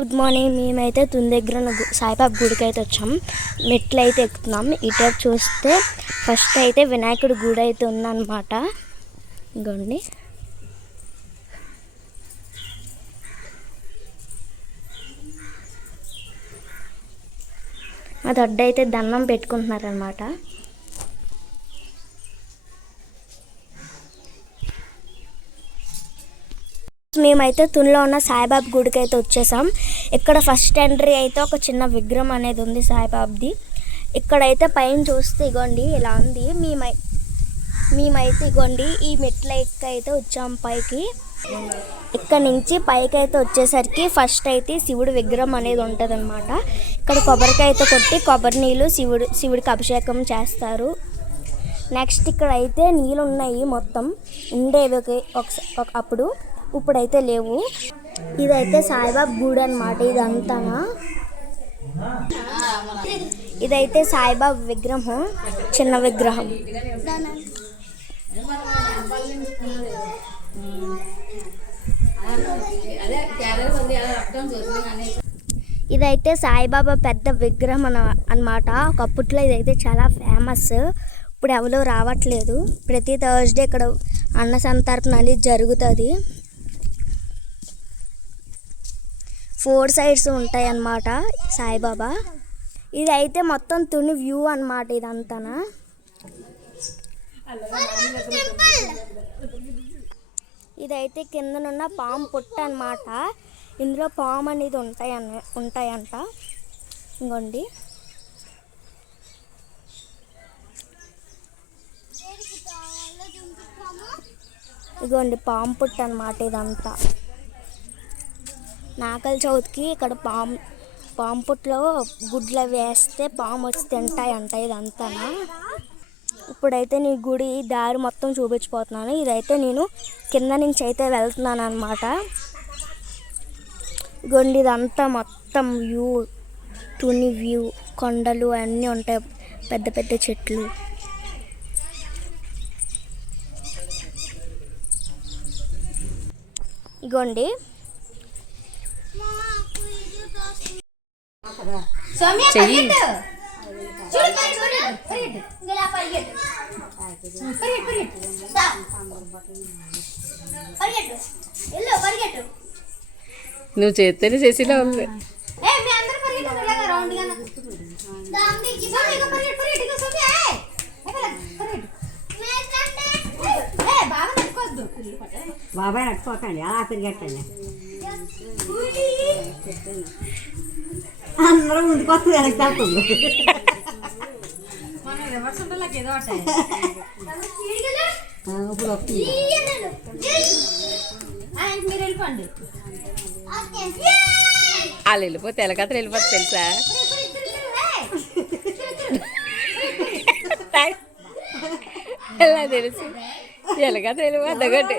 Good morning. మేమైతే తుని దగ్గర సాయిబాబా గుడికి అయితే వచ్చాం. మెట్లు అయితే ఎక్కుతున్నాం. ఇటు చూస్తే ఫస్ట్ అయితే వినాయకుడి గుడి అయితే ఉందన్నమాట. ఇంకోండి, మా దొడ్డ అయితే దండం పెట్టుకుంటున్నారనమాట. మేమైతే తునిలో ఉన్న సాయిబాబా గుడికి అయితే వచ్చేసాం. ఇక్కడ ఫస్ట్ ఎంట్రీ అయితే ఒక చిన్న విగ్రహం అనేది ఉంది సాయిబాబాది. ఇక్కడైతే పైన చూస్తే ఇగోండి ఇలా ఉంది. మేమైతే ఇగోండి ఈ మెట్ల అయితే వచ్చాం పైకి. ఇక్కడ నుంచి పైకి అయితే వచ్చేసరికి ఫస్ట్ అయితే శివుడి విగ్రహం అనేది ఉంటుంది అనమాట. ఇక్కడ కొబ్బరికాయ అయితే కొట్టి కొబ్బరి నీళ్ళు శివుడికి అభిషేకం చేస్తారు. నెక్స్ట్ ఇక్కడ అయితే నీళ్ళు ఉన్నాయి, మొత్తం ఉండేవి అప్పుడు, ఇప్పుడైతే లేవు. ఇదైతే సాయిబాబా గుడి అనమాట. ఇదైతే సాయిబాబా విగ్రహం, చిన్న విగ్రహం. ఇదైతే సాయిబాబా పెద్ద విగ్రహం అన్నమాట. ఒకప్పట్లో ఇదైతే చాలా ఫేమస్. ఇప్పుడు ఎవరో రావట్లేదు. ప్రతి థర్స్డే ఇక్కడ అన్న సంతర్పణ అనేది జరుగుతుంది. 4 సైడ్స్ ఉంటాయి అన్నమాట సాయిబాబా. ఇదైతే మొత్తం తుని వ్యూ అన్నమాట. ఇదంతా ఇదైతే కిందనున్న పాము పుట్ట అన్నమాట. ఇందులో పాము అనేది ఉంటాయంట. ఇంకోండి, ఇదిగోండి పాము పుట్ట అన్నమాట. ఇదంతా నాగల చవితికి ఇక్కడ పాము పుట్టలో గుడ్లు వేస్తే పాము వచ్చి తింటాయంట. ఇదంతా ఇప్పుడైతే నీ గుడి దారి మొత్తం చూపించిపోతున్నాను. ఇదైతే నేను కింద నుంచి అయితే వెళ్తున్నాను అన్నమాట. ఇగోండి ఇదంతా మొత్తం వ్యూ, తుని వ్యూ, కొండలు అన్నీ ఉంటాయి, పెద్ద పెద్ద చెట్లు. ఇగోండి నువ్వు చేస్తేనే చేసేలా ఉంది. బాబాయ్ నట్టుకోకండి, అలా పెరిగట్టండి. అందరూ ముందుకు వస్తుంది, వెనక్కి వెళ్తుంది. ఇప్పుడు వస్తుంది. వాళ్ళు వెళ్ళిపోతే ఎలకత్ర వెళ్ళిపోతే తెలుసా. ఎలా తెలుసు ఎలకత్ర వెళ్ళిపోద్ది ఒకటి.